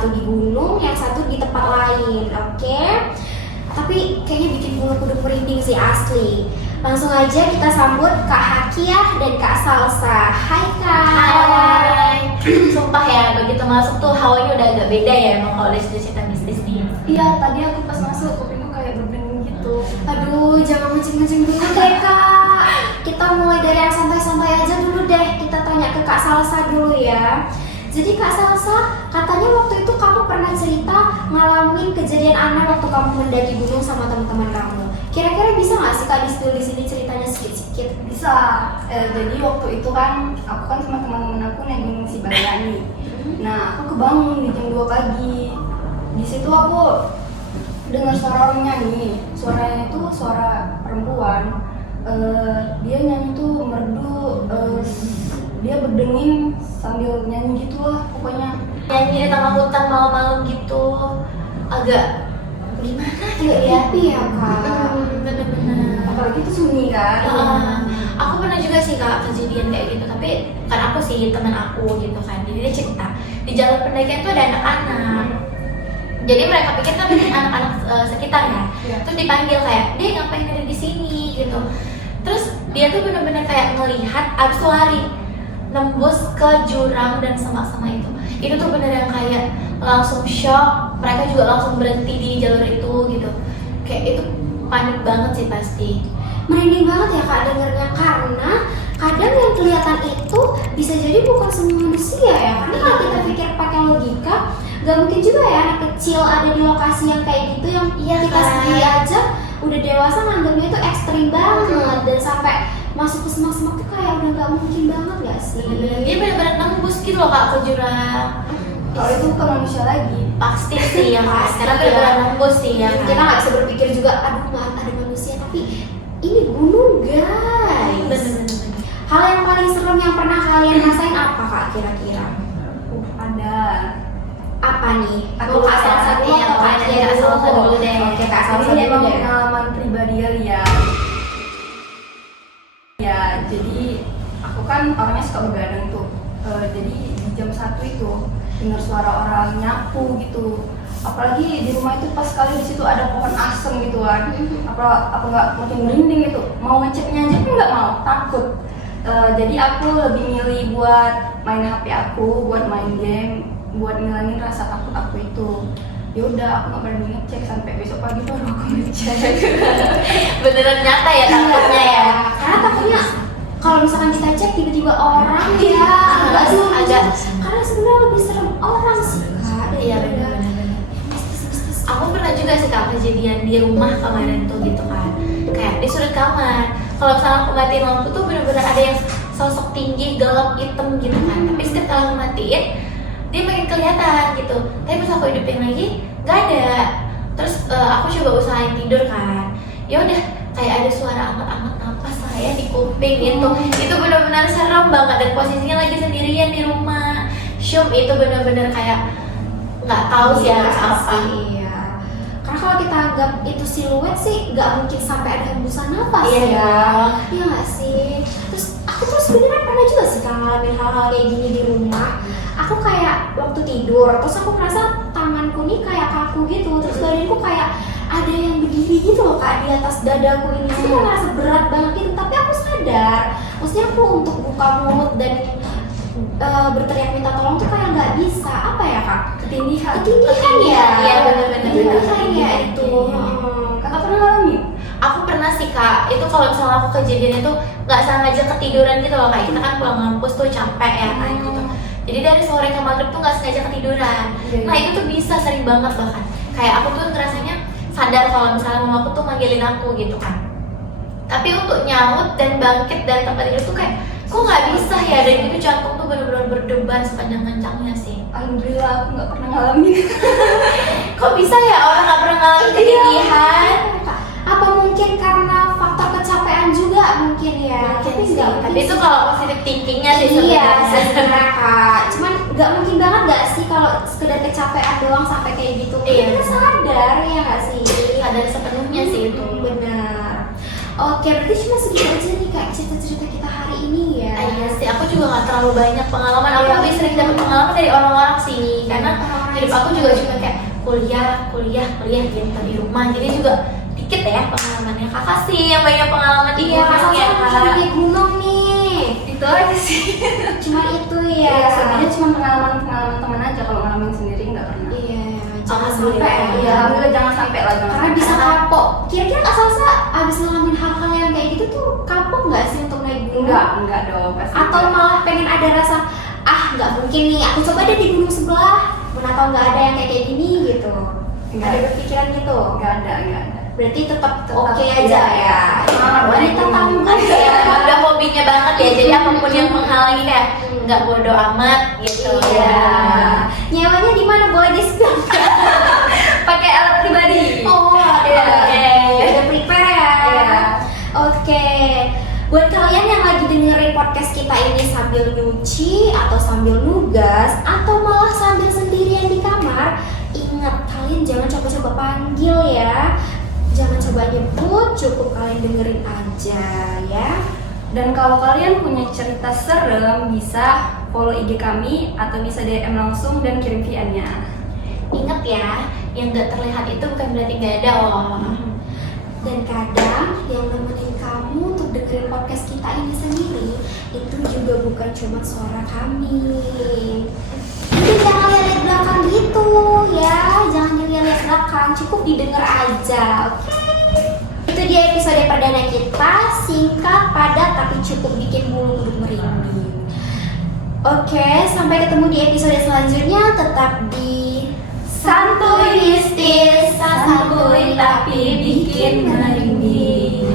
satu di gunung, yang satu di tempat lain, oke? Tapi kayaknya bikin bulu kuduk merinding sih asli. Langsung aja kita sambut Kak Hakiah dan Kak Salsa. Hai Kak. Hai. Sumpah ya, begitu masuk tuh hawanya udah agak beda ya emang kalau dari cerita mistis nih. Iya, tadi aku pas masuk kupingku kayak berbling gitu. Aduh, jangan mancing-mancing dulu deh Kak. Kita mulai dari yang santai-santai aja dulu deh. Kita tanya ke Kak Salsa dulu ya. Jadi Kak Salsa, katanya waktu itu kamu pernah cerita ngalamin kejadian aneh waktu kamu mendaki gunung sama teman-teman kamu. Kira-kira bisa nggak sih Kak di-spill di sini ceritanya sedikit-sedikit? Bisa. Jadi waktu itu kan aku kan sama teman-teman aku naik gunung Sibayani. Nah, aku kebangun di jam 2 pagi. Di situ aku dengar suara orang nyanyi. Suaranya itu suara perempuan. Dia nyanyi tuh merdu, dia berdenging sambil nyanyi gitu lah pokoknya. Nyanyi di tengah hutan malam-malam gitu, agak gimana Agak creepy ya Kak. Bener-bener. Apalagi itu sunyi kan. Aku pernah juga sih Kak kejadian kayak gitu, tapi bukan aku sih, teman aku gitu kan. Jadi dia cerita di jalur pendakian tuh ada anak-anak. Jadi mereka pikir kan ini anak-anak sekitar ya. Iya. Terus dipanggil kayak, "Dek, ngapain ada di sini?" gitu. Terus dia tuh benar-benar kayak ngelihat abis itu lari nembus ke jurang dan semak-semak itu tuh bener yang kayak langsung shock, mereka juga langsung berhenti di jalur itu gitu. Kayak itu panik banget sih pasti. Merinding banget ya Kak dengernya, karena kadang yang kelihatan itu bisa jadi bukan semua manusia ya. Karena kalau kita pikir pakai logika, gak mungkin juga ya anak kecil ada di lokasi yang kayak gitu yang Iya, kita kan? sendiri aja udah dewasa nganggapnya itu ekstrim banget dan sampai masuk ke semak-semak tuh kayak udah gak mungkin banget gak sih? Dia benar-benar nembus gitu loh Kak ke jurang. Kalau itu bukan manusia lagi. Pasti sih ya Kak, Pasti karena ya. benar-benar nembus sih ya kan. Kita gak bisa berpikir juga, aduh maaf ada manusia, tapi ini gunung guys. Bener-bener. Hal yang paling serem yang pernah kalian rasain apa Kak kira-kira? Ada. Apa nih? Aku Mau Kak Salsa dulu iya, atau Kak pokoknya Hakiah Kak Salsa dulu deh. Oke Kak Salsa Ini dulu emang deh. pengalaman pribadi kali ya. Ya, jadi aku kan orangnya suka begadang tuh. Jadi di jam 1 itu dengar suara orang nyapu gitu. Apalagi di rumah itu pas sekali di situ ada pohon asem gitu kan. Apa nggak makin merinding gitu. Mau ngeceknya aja pun nggak mau, takut. Jadi aku lebih milih buat main HP aku, buat main game, buat ngilangin rasa takut aku itu. Ya udah, aku nggak berani ngecek sampai besok pagi baru aku ngecek. Beneran nyata ya takutnya ya. Karena takutnya kalau misalkan kita cek tiba-tiba orang ya agak sih agak. karena sebenarnya lebih serem orang sih Kak. Iya benar-benar. Aku pernah juga sih Kak kejadian di rumah kemarin tuh gitu kan. Kayak di sudut kamar. Kalau misalnya aku matiin lampu tuh benar-benar ada yang sosok tinggi, gelap, hitam gitu kan. Tapi setiap kali aku matiin, dia makin kelihatan gitu. Tapi pas aku hidupin lagi, nggak ada. Terus aku coba usahain tidur kan. Ya udah, kayak ada suara angkat-angkat napas saya di kuping gitu. Itu benar-benar serem banget dan posisinya lagi sendirian di rumah. Syum itu benar-benar kayak nggak tahu sih harus apa. Iya. Karena kalau kita anggap itu siluet sih nggak mungkin sampai ada hembusan napas Iya. ya. Iya nggak sih? Terus aku tuh sebenarnya pernah juga sih Kak ngalamin hal-hal kayak gini di rumah. Aku kayak waktu tidur, terus aku merasa tanganku nih kayak kaku gitu, terus badanku kayak ada yang berdiri gitu loh Kak di atas dadaku ini. Jadi kayak ngerasa berat banget gitu, tapi aku sadar. Maksudnya aku untuk buka mulut dan berteriak minta tolong tuh kayak nggak bisa. Apa ya Kak? Ketindihan. Ketindihan ya? Iya, bener-bener. Ketindihan ya itu. Kakak pernah ngalamin? Aku pernah sih Kak, itu kalau misalnya aku kejadian itu nggak sengaja ketiduran gitu loh. Kayak kita kan pulang ngampus tuh capek ya kan gitu. Jadi dari sore ke maghrib tuh nggak sengaja ketiduran. Nah itu tuh bisa sering banget bahkan. Kayak aku tuh ngerasanya sadar kalau misalnya mama aku tuh manggilin aku gitu kan. Tapi untuk nyaut dan bangkit dari tempat tidur tuh kayak kok nggak bisa ya, dan itu jantung tuh benar-benar berdebar sepanjang-kencangnya sih. Alhamdulillah aku nggak pernah ngalamin. Kok bisa ya orang nggak pernah ngalamin ketindihan? Apa mungkin karena faktor kecapean juga mungkin ya? Mungkin sih. nggak Tapi mungkin itu sih. kalau positif thinkingnya sih Iya sebenarnya. sebenarnya Kak. Cuman nggak mungkin banget nggak sih kalau sekedar kecapean doang sampai kayak gitu. Iya. Kita sadar ya nggak sih? Sadar sepenuhnya sih itu. Benar. Oke, berarti cuma segitu aja nih Kak cerita-cerita kita hari ini ya. Iya sih, aku juga nggak terlalu banyak pengalaman. Aku Iya. lebih sering dapat pengalaman dari orang-orang sih, karena Orang-orang hidup aku juga cuma kayak kuliah gitu di rumah. Jadi juga dikit ya pengalamannya. Kakak sih yang banyak pengalaman di Iya, gunung ya, kakak Kak. di gunung nih. Itu aja sih. Cuma itu ya. Iya, sebenarnya cuma pengalaman teman aja, kalau ngalamin sendiri nggak pernah. Iya, jangan Alhamdulillah. sampai ya. Iya, alhamdulillah jangan sampai lah, jangan Karena sampai. bisa kapok. Kira-kira Kak Salsa abis ngalamin hal-hal yang kayak gitu tuh kapok nggak sih untuk naik gunung? Enggak dong, pasti. Atau malah pengen ada rasa nggak mungkin nih, aku coba deh di gunung sebelah, mana tahu nggak ada yang kayak gini gitu. Nggak. Ada berpikiran gitu? enggak ada. Berarti tetap Tetap oke iya, aja iya. ya. Semangat Wanita naik gunung. tangguh ya. Udah hobinya banget ya. Jadi apapun yang menghalangi kayak nggak bodo amat gitu. Iya. Nyewanya di mana, boleh di-spill? Pakai alat pribadi. Oh, Iya. oke. Udah prepare ya. Iya. Oke. Buat kalian yang lagi dengerin podcast kita ini sambil nyuci atau sambil nugas atau malah sambil sendirian di kamar, ingat kalian jangan coba-coba panggil ya. Jangan coba nyebut, cukup kalian dengerin aja ya. Dan kalau kalian punya cerita serem, bisa follow IG kami atau bisa DM langsung dan kirim VN-nya. Ingat ya, yang nggak terlihat itu bukan berarti nggak ada loh. Dan kadang yang nemenin kamu untuk dengerin podcast kita ini sendiri itu juga bukan cuma suara kami. Jadi jangan lihat belakang gitu ya, jangan dilihat belakang, cukup didengar aja, oke? Itu dia episode perdana kita, singkat, padat, tapi cukup bikin bulu kuduk merinding. Oke, sampai ketemu di episode selanjutnya, tetap di Santuy Mistis, santuy tapi bikin merinding.